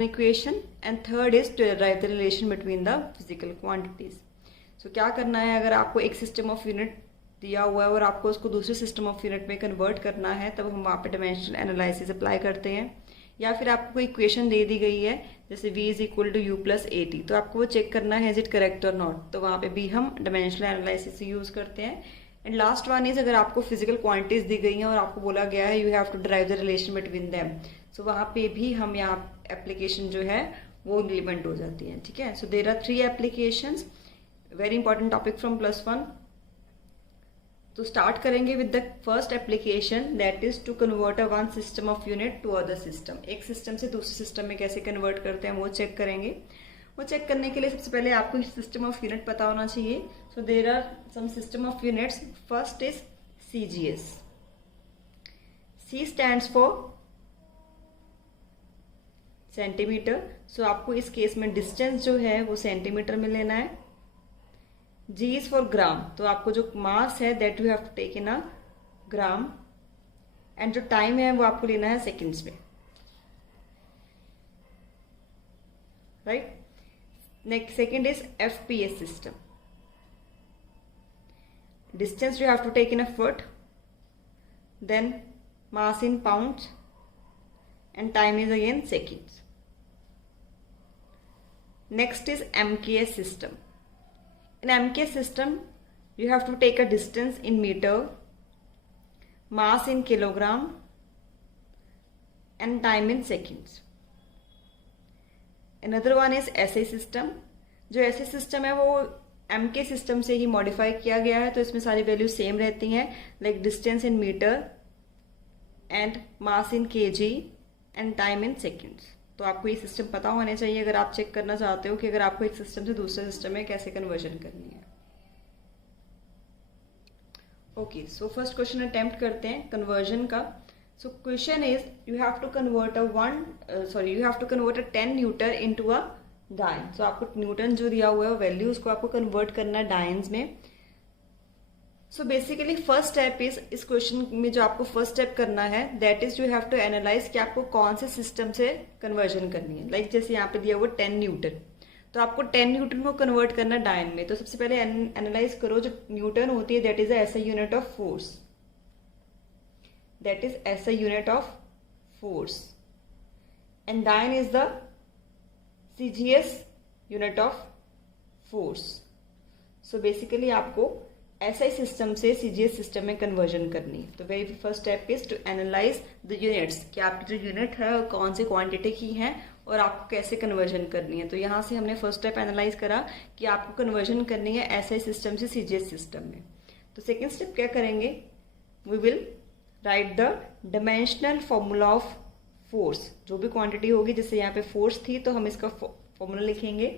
equation and third is to derive the relation between the physical quantities. So क्या करना है, अगर आपको एक सिस्टम ऑफ यूनिट दिया हुआ है और आपको उसको दूसरे सिस्टम ऑफ यूनिट में कन्वर्ट करना है, तब हम वहाँ पे डायमेंशनल एनालिसिस अप्लाई करते हैं। या फिर आपको कोई इक्वेशन दे दी गई है जैसे v is equal to u plus a t, तो आपको वो चेक करना है इज इट करेक्ट और नॉट, तो वहाँ पे भी हम डायमेंशनल एनालिसिस यूज करते हैं। एंड लास्ट वन इज अगर आपको फिजिकल क्वांटिटीज दी गई हैं और आपको बोला गया है you have to drive the relation between them, so वहाँ पे भी हम यहाँ एप्लीकेशन जो है वो इम्प्लीमेंट हो जाती है। ठीक है, so there are 3 applications, very important topic from +1। तो स्टार्ट करेंगे with the first application that is to convert a one system of unit to other system. एक सिस्टम से दूसरे सिस्टम में कैसे कन्वर्ट करते हैं वो चेक करेंगे। वो चेक करने के लिए सबसे पहले आपको सिस्टम ऑफ यूनिट पता होना चाहिए। So there are some system of units. First is CGS। C stands for centimetre, so आपको इस केस में डिस्टेंस जो है वो सेंटीमीटर में लेना है। G इज फॉर ग्राम, तो आपको जो मास है that you have to take in a gram, and जो टाइम है वो आपको लेना है सेकेंड्स में, right. Next second is FPS system. Distance you have to take in a foot, then mass in pounds, and time is again seconds. Next is MKS system. In MKS system, you have to take a distance in meter, mass in kilogram, and time in seconds. Another one is SI system. जो SI system है वो MK system से ही मॉडिफाई किया गया है, तो इसमें सारी वैल्यू सेम रहती हैं, like distance in metre and mass in kg and time in seconds. तो आपको ये सिस्टम पता होना चाहिए अगर आप चेक करना चाहते हो कि अगर आपको एक सिस्टम से दूसरे सिस्टम में कैसे कन्वर्जन करनी है। Okay, so first question attempt करते हैं कन्वर्जन का। So question is you have to convert a 10 newton into a dyne. सो आपको न्यूटन जो दिया हुआ है वैल्यू, उसको आपको कन्वर्ट करना है डायन्स में। So basically first step is, इस क्वेश्चन में जो आपको फर्स्ट स्टेप करना है that is you have to analyse कि आपको कौन से सिस्टम से कन्वर्जन करनी है। लाइक जैसे यहाँ पे दिया हुआ 10 न्यूटन, तो आपको 10 न्यूटन को कन्वर्ट करना डायन में। तो सबसे पहले एनालाइज करो, जो न्यूटन होती है दैट इज ऐसा unit of force, that is ऐसा unit of force, and dyne is the CGS unit of force. So basically आपको SI सिस्टम से CGS सिस्टम में कन्वर्जन करनी है। तो very first step is to analyse the units, कि आपकी जो यूनिट है वो कौन से क्वांटिटी की है और आपको कैसे कन्वर्जन करनी है। तो यहाँ से हमने फर्स्ट स्टेप एनालाइज करा कि आपको कन्वर्जन करनी है SI सिस्टम से CGS सिस्टम में। तो सेकेंड स्टेप क्या करेंगे, we will write the dimensional formula of force. जो भी क्वांटिटी होगी, जैसे यहाँ पे फोर्स थी तो हम इसका फॉर्मूला लिखेंगे।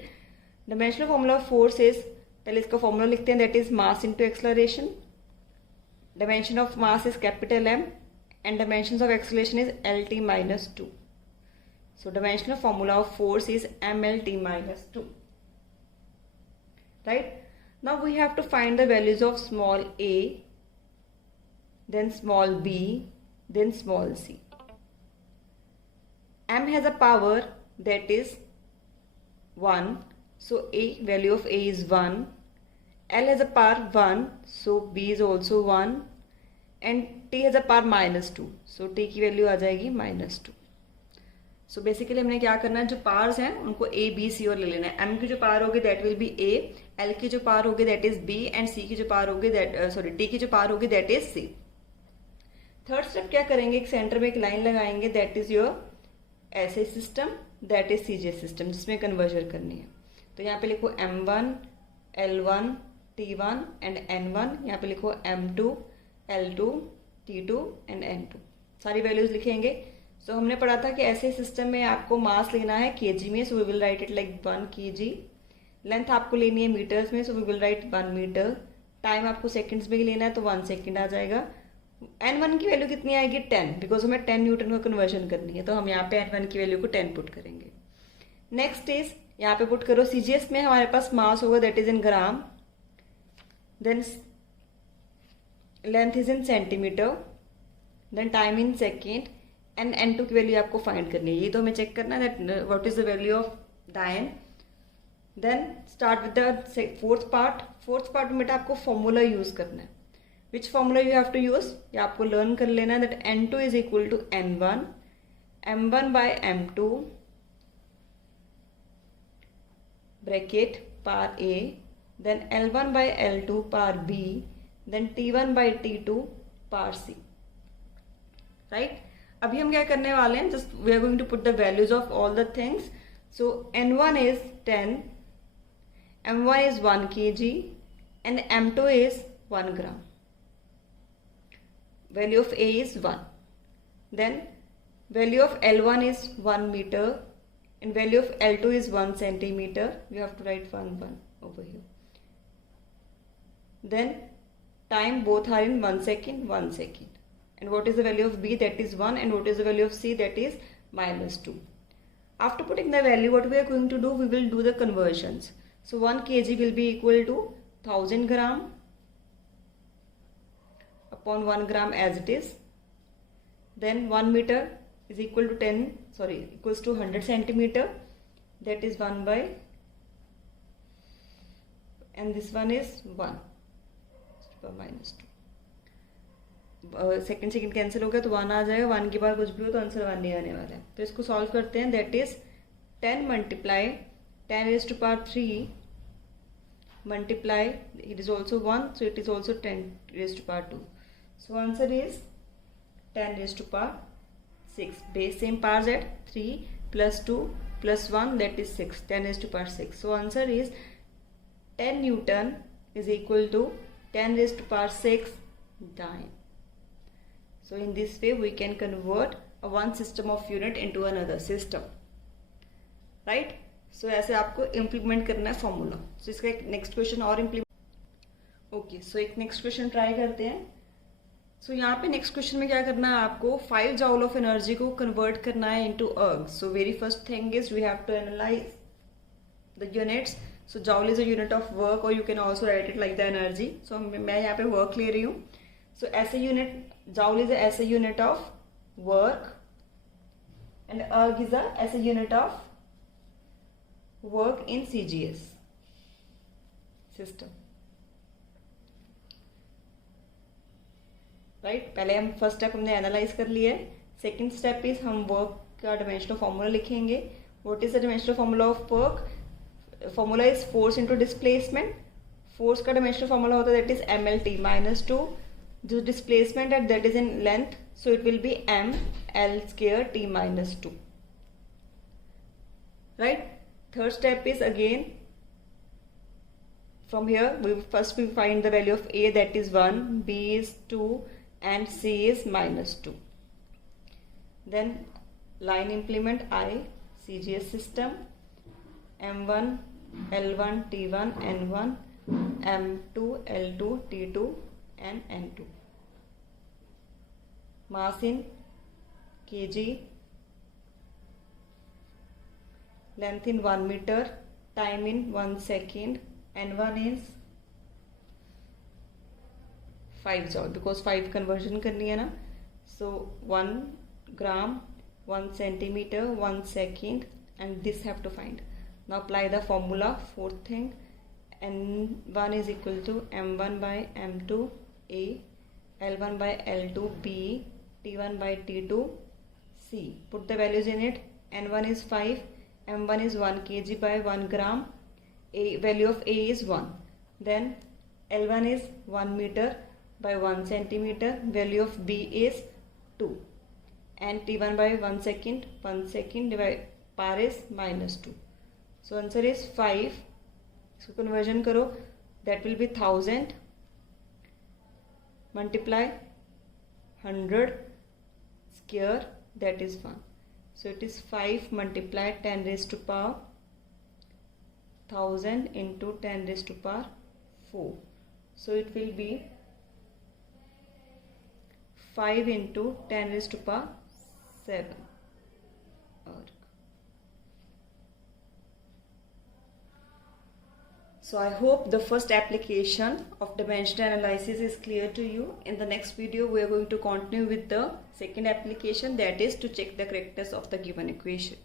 Dimensional formula of force is, पहले इसका फॉर्मूला लिखते हैं, that is mass into acceleration. Dimension of mass is capital M and dimension of acceleration is LT minus 2। So dimensional formula of force is MLT minus 2, right. Now we have to find the values of small a, then small b, then small c. M has a power that is 1, so a value of a is 1. L has a power 1, so b is also 1, and t has a power minus 2, so t की वैल्यू आ जाएगी -2. So basically हमने क्या करना है, जो पावर्स हैं उनको a b c और ले लेना है। m की जो पावर होगी that will be a, l की जो पावर होगी that is b, and c की जो पावर होगी t की जो पावर होगी that is c। Third step क्या करेंगे, एक सेंटर में एक लाइन लगाएंगे, that is your SI system, that is CGS system, जिसमें कन्वर्जन करनी है। तो यहाँ पे लिखो M1, L1, T1 and N1, यहाँ पे लिखो M2, L2, T2 and N2, सारी वैल्यूज लिखेंगे। सो हमने पढ़ा था कि ऐसे सिस्टम में आपको मास लेना है kg में, so we will write it like 1 kg। Length आपको लेनी है मीटर्स में, so we will write 1 metre. Time आपको सेकेंड्स में ही लेना है, तो 1 सेकेंड आ जाएगा। N1 की वैल्यू कितनी आएगी, 10, बिकॉज हमें 10 न्यूटन को कन्वर्जन करनी है, तो हम यहाँ पे N1 की वैल्यू को 10 पुट करेंगे। नेक्स्ट इज, यहाँ पे पुट करो CGS में हमारे पास मास होगा that is in gram, then length is in centimetre, then time in second, and N2 की वैल्यू आपको फाइंड करनी है। ये तो हमें चेक करना है that what is the value of dyne. Then start with the fourth part में बेटा आपको फॉर्मूला यूज करना है। Which formula you have to use, या आपको लर्न कर लेना है that N2 is equal to N1 M1 by M2 bracket power A, then L1 by L2 power B, then T1 by T2 power C, right. अभी हम क्या करने वाले हैं, just we are going to put the values of all the things. So N1 इज 10, M1 is 1 kg and M2 is 1 gram. Value of A is 1. Then value of L1 is 1 meter and value of L2 is 1 centimeter. You have to write 1 over here. Then time both are in 1 second, 1 second. And what is the value of B? That is 1. And what is the value of C? That is -2. After putting the value, what we are going to do? We will do the conversions. So 1 kg will be equal to 1000 gram upon 1 gram as it is. Then 1 meter is equal to equals to 100 centimeter. That is 1 by, and this one is 1 -2. Second cancel हो गया तो 1 आ जाएगा, 1 के बाद कुछ भी हो तो आंसर 1 नहीं आने वाला है। तो इसको सॉल्व करते हैं। दैट इज 10 मल्टीप्लाई 10 raised to power 3 multiply, it is also 1, so it is also 10 raised to power 2. So answer is 10 raised to power 6. Base same powers at 3 plus 2 plus 1, that is 6. 10 raised to power 6. So answer is 10 Newton is equal to 10 raised to power 6 dyne. So in this way we can convert a one system of unit into another system, right? सो ऐसे आपको इम्प्लीमेंट करना है फॉर्मूला। सो इसका एक next question और implement. Okay, सो एक next question try करते हैं। सो यहाँ पे नेक्स्ट क्वेश्चन में क्या करना है, आपको 5 जूल ऑफ एनर्जी को कन्वर्ट करना है into erg. So very first thing is we have to analyse the units. So joule is a unit of work और you can also write it like the energy. So मैं यहाँ पे work ले रही हूँ। So SI unit, joule is SI unit of work and erg is SI unit of work in CGS system, right? पहले हम first step हमने एनालाइज कर लिया है। सेकेंड स्टेप इज हम वर्क का डायमेंशनल फॉर्मूला लिखेंगे। What is the dimensional formula of work? Formula is force into displacement. Force का डायमेंशनल फॉर्मूला होता है दैट इज MLT -2। जो डिस्प्लेसमेंट है that is in length, so it will be ML² T -2, right? Third step is again from here we find the value of A, that is 1, B is 2 and C is -2. Then line implement I, CGS system, M1 L1 T1 N1 M2 L2 T2 and N2. Mass in kg, length in 1 meter, time in 1 second, N1 is 5 joule because 5 conversion करनी है ना। So 1 gram 1 centimeter 1 second and this have to find. Now apply the formula. Fourth thing, N1 is equal to M1 by M2 A, L1 by L2 B, T1 by T2 C. Put the values in it. N1 is 5, M1 is 1 kg by 1 gram, value of A is 1. Then L1 is 1 meter by 1 centimeter, value of B is 2. And T1 by 1 second divided par is -2. So answer is 5. So conversion करो, that will be 1000 multiply 100 square, that is 1. So it is 5 multiplied 10 raised to power 1000 into 10 raised to power 4. So it will be 5 into 10 raised to power 7. So I hope the first application of dimensional analysis is clear to you. In the next video, we are going to continue with the second application, that is to check the correctness of the given equation.